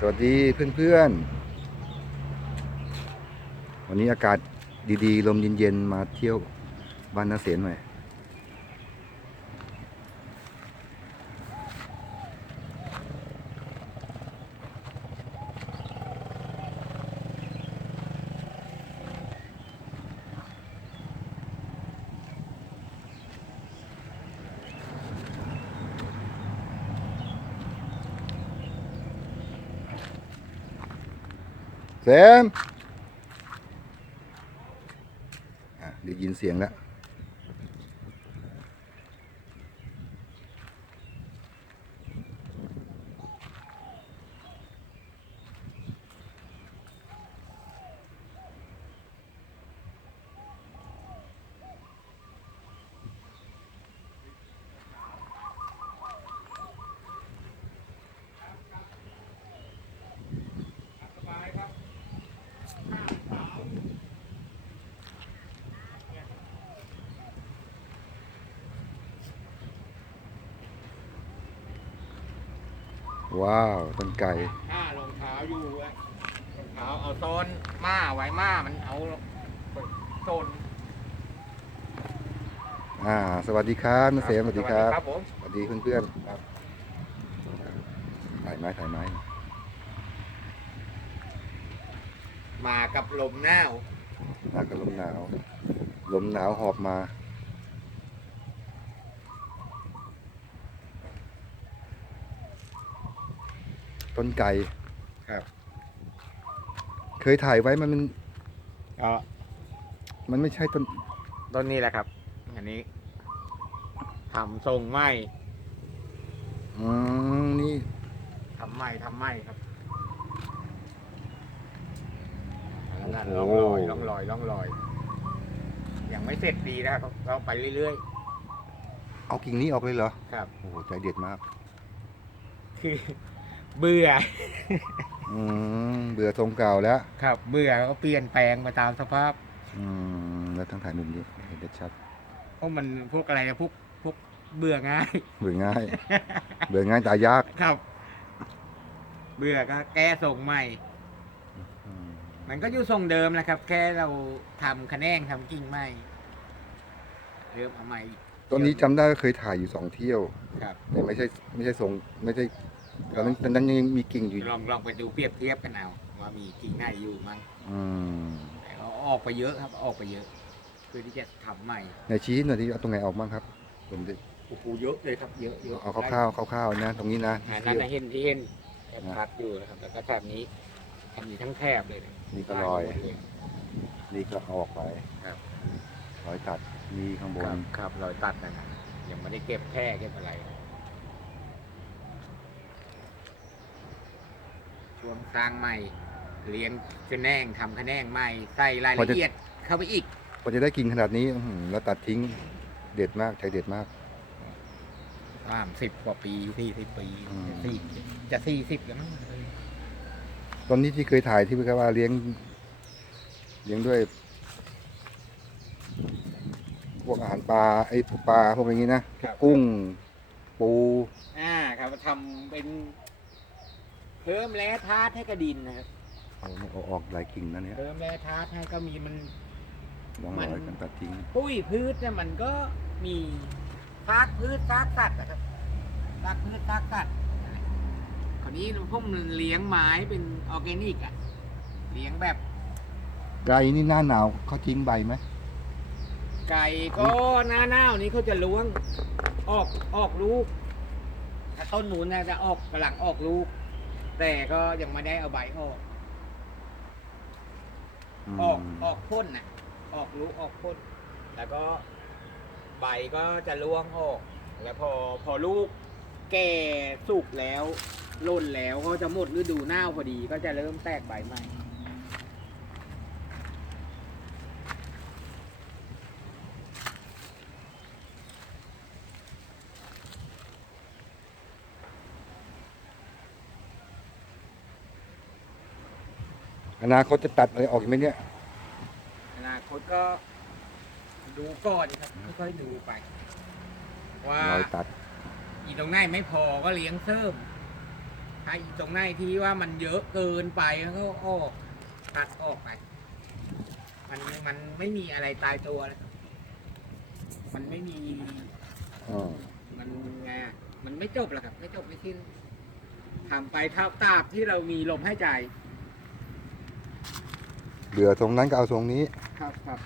สวัสดีเพื่อนๆ วันนี้อากาศดีๆ ลมเย็นๆ มาเที่ยวบ้านนาเสนหน่อย แซมได้ยินเสียงแล้ว ว้าวต้นไก่ถ้ารองเท้าอยู่อะรองเท้าเอาต้นม้าไว้ม้ามันเอาโซนอ่า สวัสดีครับนาเสมสวัสดีครับ ครับผมสวัสดีเพื่อนครับๆถ่ายไม้ถ่ายไม้ มากับลมหนาวมากับลมหนาว ลมหนาวหอบมา ต้นไก่ครับ เคยถ่ายไว้มันมันก็มันไม่ใช่ต้นต้นนี้แหละครับ อันนี้ทำทรงไม้อืมนี่ทำไม้ทำไม้ครับนั่นโอ้ล่องโหลอยล่องลอยล่องลอย ยังไม่เสร็จดีนะครับเราไปเรื่อย เอากิ่งนี้ออกเลยเหรอ ๆ ครับ โอ้โหใจเด็ดมาก คือ เบื่อ อืมเบื่อทรงเก่าแล้ว ครับ เบื่อก็เปลี่ยนแปลงไปตามสภาพ อืมแล้วทั้งถ่ายมุมนี้เห็นได้ชัด เพราะมันพวกอะไรนะพวกพวกเบื่อง่าย เบื่อง่าย เบื่อง่ายตายยากครับ เบื่อก็แก้ทรงใหม่ อืมมันก็อยู่ทรงเดิมนะครับ แค่เราทำคะแนนทำกิ่งใหม่เริ่มเอาใหม่อีกตอนนี้จำได้ว่าเคยถ่ายอยู่สองเที่ยว ครับ แต่ไม่ใช่ไม่ใช่ทรงไม่ใช่ ตอนนั้นตอนนั้นยังมีกิ่งอยู่ลองลองไปดูเปรียบเทียบกันเอาว่ามีกิ่งไหนอยู่มั้งอืมแต่เขาออกไปเยอะครับ ออกไปเยอะเพื่อที่จะทำใหม่ในชี้หน่อยที่เอาตรงไหนออกบ้างครับผมจะโอ้โหเยอะเลยครับเยอะเยอะเอาคร่าวๆคร่าวๆนะ ตรงนี้นะอ่านั่นนะเห็นที่เห็นแถบพัดอยู่นะครับแล้วก็แถบนี้แถบนี้ทั้งแถบเลยนะนี่ก็รอยได้หมดเล นี่ก็เอาออกไปครับ รอยตัดนี่ข้างบครันบครับรอยตัดนะนะยังไม่ได้เก็บแค่เก็บอะไรช่ วงสร้างใหม่ เลี้ยงคะแนงทำคะแนงใหม่ ใส่รายละเอียดเข้าไปอีกพอจะได้กิ่งขนาดนี้อื้อหือแล้วตัดทิ้งเด็ดมากใจเด็ดมาก สามสิบกว่าปีสี่สิบปีอืม สี่จะสี่สิบแล้วมั้งตอนนี้ที่เคยถ่ายที่ว่าเลี้ยง เลี้ยงด้วย พวกอาหารปลาไอ้ปลาพวกอย่างนี้นะครับกุ้ง ปู อ่าครับทำเป็น เพิ่มแร่ธาตุให้กระดินนะครับเอาเอาออกหลายกิ่งนะเนี่ยเพิ่มแร่ธาตุให้ก็มีมันลองมันรอยกันตัดทิ้งปุ้ยพืชเนี่ยมันก็มีซากพืชซากสัตว์นะครับซากพืชซากสัตว์คราวนี้พวกมันเลี้ยงไม้เป็นออร์แกนิกอะเลี้ยงแบบไก่นี่หน้าหนาวเขาทิ้งใบไหมไก่ก็หน้าหนาวนี้เขาจะล้วง ออกออกลูกถ้าต้นหนูนน่าจะออกกำลังออกลูก แต่ก็ยังไม่ได้เอาใบออกมออกออกพ่นนะออกลูกออกพ่นแล้วก็ใบก็จะร่วงออก แล้วพอพอลูกแก่สุกแล้วล่นแล้วก็จะหมดฤดูหนาวพอดีก็จะเริ่มแตกใบใหม่ อนาคตจะตัดอะไรออกอีกไหมเนี่ย อนาคตก็ดูก่อนครับค่อยๆดูไป ว่ารอยตัด อีตรงไหนไม่พอก็เลี้ยงเสริมถ้าอีตรงไหนที่ว่ามันเยอะเกินไปก็ออกตัดออกไป มันมันไม่มีอะไรตายตัวเลยมันไม่มีอ่ามันไงอะมันไม่จบหรอกครับไม่จบไม่สิ้นทำไปเท่าตราบที่เรามีลมหายใจ เบื่อตรงนั้นก็เอาตรงนี้ ครับครับ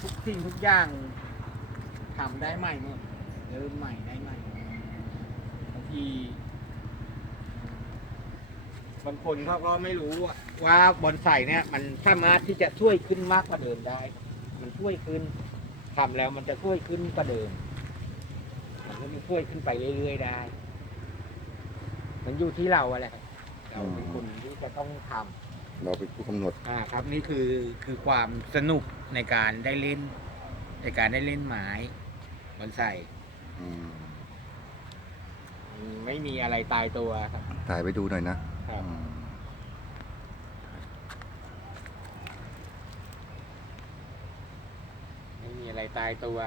ทุกสิ่งทุกอย่างทำได้ใหม่หมดเริ่มใหม่ได้ใหม่บางทีบางคนเขาก็ไม่รู้ว่าบอนไซเนี่ย มันสามารถที่จะช่วยขึ้นมากกว่าเดิมได้ มันช่วยขึ้นทำแล้วมันจะช่วยขึ้นกว่าเดิมมันก็จะช่วยขึ้นไปเรื่อยๆได้ มันอยู่ที่เราอะไรครับเราเป็นคนที่จะต้องทำเราเป็นผู้กำหนดอ่าครับนี่คือคือความสนุกในการได้เล่น ในการได้เล่นไม้บอนไซอืมอืมไม่มีอะไรตายตัวครับถ่ายไปดูหน่อยนะครับอืมไม่มีอะไรตายตัว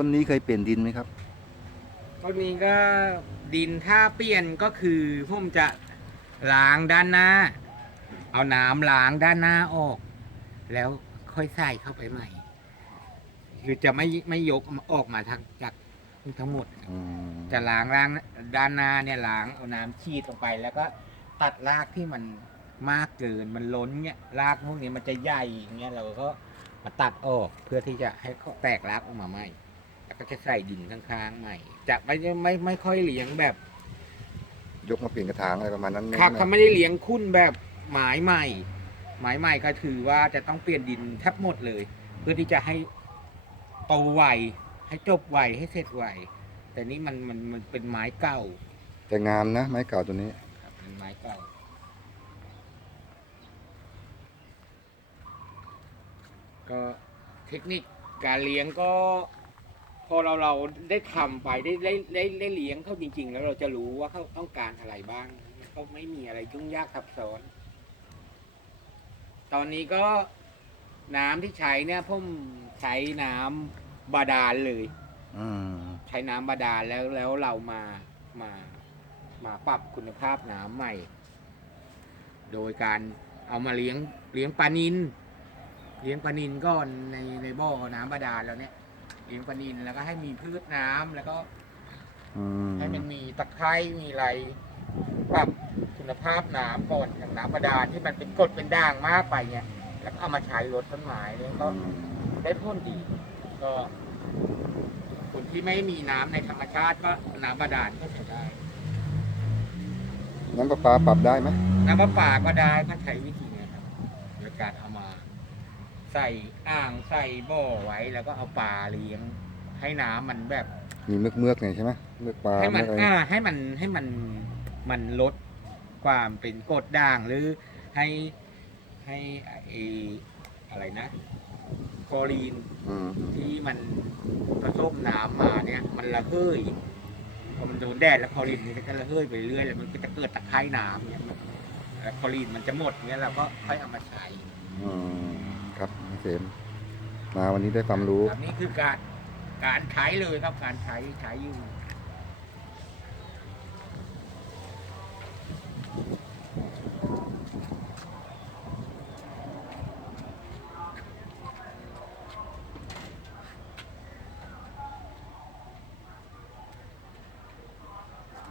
ต้นนี้เคยเปลี่ยนดินไหมครับ ต้นนี้ก็ดินถ้าเปลี่ยนก็คือผมจะล้างด้านหน้า เอาน้ำล้างด้านหน้าออก แล้วค่อยใส่เข้าไปใหม่ คือจะไม่ไม่ยกออกมาทั้งจากทั้งหมด จะล้างล้างด้านหน้าเนี่ยล้างเอาน้ำฉีดลงไป แล้วก็ตัดรากที่มันมากเกินมันล้นเนี่ยรากพวกนี้มันจะใหญ่อย่างเงี้ยเราก็มาตัดออกเพื่อที่จะให้เขาแตกรากออกมาใหม่ ก็จะใส่ดินข้างๆใหม่ จะไม่ไม่ไม่ค่อยเลี้ยงแบบยกมาเปลี่ยนกระถางอะไรประมาณนั้นครับไหมเขาไม่ได้เลี้ยงคุ้นแบบหมายใหม่ หมายใหม่ก็ถือว่าจะต้องเปลี่ยนดินแทบหมดเลย เพื่อที่จะให้โตไวให้จบไวให้เสร็จไวแต่นี่มันมันมันเป็นไม้เก่าแต่งามนะ ไม้เก่าตัวนี้ครับเป็นไม้เก่าก็เทคนิคการเลี้ยงก็ พอเราเราได้ทำไปได้ได้ได้ได้เลี้ยงเขาจริง ๆ แล้วเราจะรู้ว่าเขาต้องการอะไรบ้างก็ไม่มีอะไรยุ่งยากซับซ้อน ตอนนี้ก็น้ำที่ใช้เนี่ยผมใช้น้ำบาดาลเลยอืมใช้น้ำบาดาลแล้วแล้วเรามามามาปรับคุณภาพน้ำใหม่ โดยการเอามาเลี้ยงเลี้ยงปลานินเลี้ยงปลานินก่อนในในบ่อน้ำบาดาลแล้วเนี่ย เลี้ยงปลานินแล้วก็ให้มีพืชน้ำแล้วก็อืมให้มันมีตะไคร้มีอะไรปรับคุณภาพน้ำก่อนอย่างน้ำบาดาลที่มันเป็นกรดเป็นด่างมากไปเนี่ยแล้วก็เอามาใช้รดต้นไม้แล้วก็อืมได้ผลดี ก็คนที่ไม่มีน้ำในธรรมชาติก็น้ำบาดาลก็ใช้ได้ น้ำประปาปรับได้ไหมน้ำประปาก็ได้ก็ใช้วิธีนี้ครับโดยการเอามาใส่อ่างใส่บ่อไว้แล้วก็เอาปลาเลี้ยง ให้น้ำมันแบบ มีเมือกเมือกๆไงใช่ไหมเมือกปลาให้มันเมือกอะไรอ่าให้มันให้มันมันลดความเป็นกรดด่างหรือให้ให้ไออะไรนะคลอรีนอืมที่มันผสมน้ำมาเนี่ย มันระเหยพอมันโดนแดดแล้วคลอรีนมันก็จะระเหยไปเรื่อยแล้วมันก็จะเกิดตะไคร่น้ำเนี่ยแล้วคลอรีนมันจะหมดเนี่ยเราก็ค่อยเอามาใช้ อืม ครับเสมมาวันนี้ได้ความรู้ครับนี่คือการการใช้เลยครับการใช้ใช้อยู่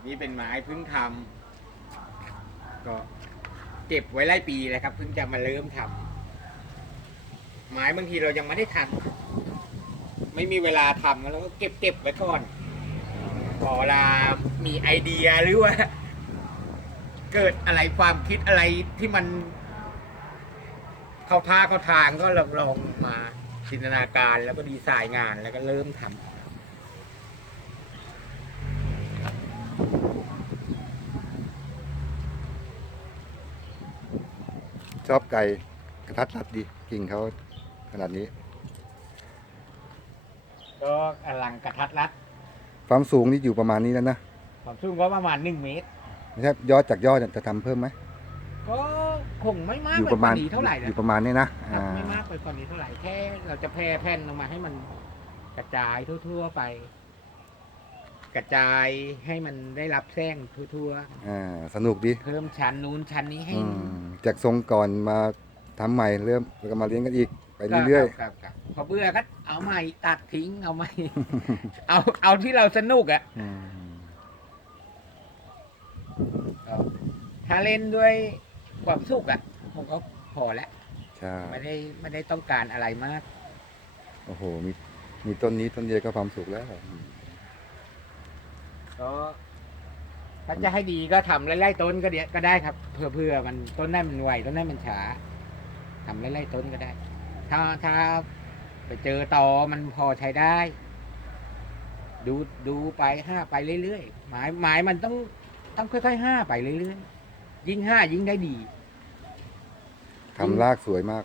นี่เป็นไม้เพิ่งทำก็เก็บไว้หลายปีแล้วครับเพิ่งจะมาเริ่มทำ ไม้บางทีเรายังไม่ได้ทัน ไม่มีเวลาทำแล้วก็เก็บเก็บไว้ก่อนพอเวลามีไอเดียหรือว่า เกิดอะไรความคิดอะไรที่มัน เข้าท่าเข้าทางก็ลองลองมาจินตนาการแล้วก็ดีไซน์งานแล้วก็เริ่มทำชอบไก่กระทัดรัดดีกิ่งเขา นาดนี้ ก็กำลังกระทัดรัดความสูงนี่อยู่ประมาณนี้แล้วนะความสูงก็ประมาณหนึ่งเมตรไม่ใช่ยอดจากยอดเนี่ยจะทำเพิ่มไหมก็คงไม่มากอยู่ไปประกมาว่าณนี้เท่าไหร่อนะยู่ประมาณนี้นะครับอ่าไม่มากไปกว่านี้เท่าไหร่แค่เราจะแพร่แผ่นออกมาให้มันกระจายทั่ว ๆไป กระจายให้มันได้รับแสงทั่วอ่าสนุกดี ๆ เพิ่มชั้นนู้นชั้นนี้ให้ อืมจากทรงก่อนมาทำใหม่เริ่มแล้วก็มาเลี้ยงกันอีก ไปก็เรื่อยครับครับพอเบื่อก็เอาใหม่ตัดทิ้งเอาใหม่ เอาเอาที่เราสนุกอะๆอืมก็ถ้าเล่นด้วยความสุขอะผมก็พอแล้วใช่ไม่ได้ไม่ได้ต้องการอะไรมาก โอ้โหมีมีต้นนี้ต้นเดียวก็ความสุขแล้วก็ถ้าจะให้ดีก็ทำไล่ๆต้นก็เดียก็ได้ครับเพื่อเพื่อมันต้นนั้นมันไวต้นนั้นมันช้าทำไล่ๆต้นก็ได้ ถ้าถ้าไปเจอตอมันพอใช้ได้ ดูดูไปห้าไปเรื่อยๆหมายหมายมันต้องต้องค่อยๆห้าไปเรื่อยๆยิ่งห้ายิ่งได้ดี ทำรากสวยมาก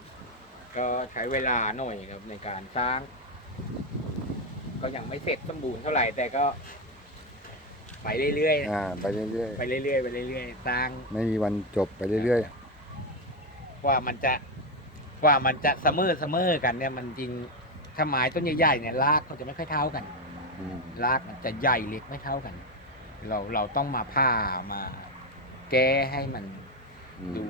ก็ใช้เวลาหน่อยครับในการสร้าง ก็ยังไม่เสร็จสมบูรณ์เท่าไหร่แต่ก็ ไปเรื่อยอ่า ไปเรื่อยๆไปเรื่อยๆไปเรื่อยๆสร้าง ๆ ไม่มีวันจบไปเรื่อยกว่ามันจะ กว่ามันจะเสมอเสมอกันเนี่ยมันจริงถ้าไม้ต้นใหญ่ๆเนี่ยรากเขาจะไม่ค่อยเท่ากันๆอืมรากมันจะใหญ่เล็กไม่เท่ากัน เราเราต้องมาผ่ามาแก้ให้มัน อืมดู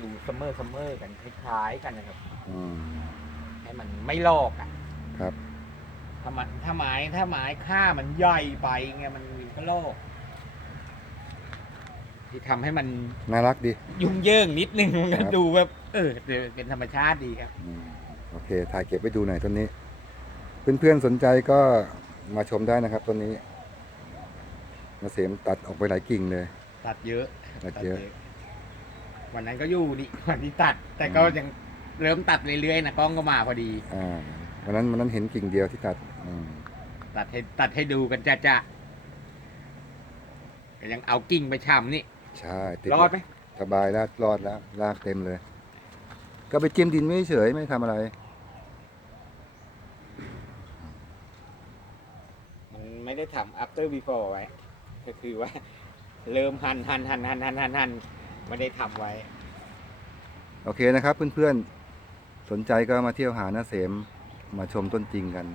ดูเสมอเสมอกันคล้ายๆกันนะครับ อืม ให้มันไม่ลอกอะครับ ถ้ามันถ้าไม้ถ้าไม้ค่ามันใหญ่ไปเงี้ยมันก็ลอก ที่ทำให้มันน่ารักดี ยุ่งเยิงนิดนึงมันก็ครับ ดูแบบเออเป็นธรรมชาติดีครับ อืมโอเค ถ่ายเก็บไว้ดูหน่อยต้นนี้ เพื่อนๆสนใจก็มาชมได้นะครับต้นนี้มาเสียมตัดออกไปหลายกิ่งเลย ตัดเยอะ ตัดเยอะ วันนั้นก็อยู่ดิวันที่ตัด แต่ก็อืม ยังเริ่มตัดเรื่อยๆนะกล้องก็มาพอดี อ่าวันนั้นวันนั้นเห็นกิ่งเดียวที่ตัดอืมตัดให้ตัดให้ดูกันจะจะก็ยังเอากิ่งไปชำนี่ ใช่ติดรอดไหมสบายแล้วรอดแล้วรากเต็มเลย ก็ไปจิ้มดินไม่เฉยไม่ทำอะไร มันไม่ได้ทำ after before ไว้ ก็คือว่า เริ่มหันหันหันหันหันหันหันไม่ได้ทำไว้ โอเคนะครับเพื่อนๆ สนใจก็มาเที่ยวหาหน้าเสมมาชมต้นจริงกัน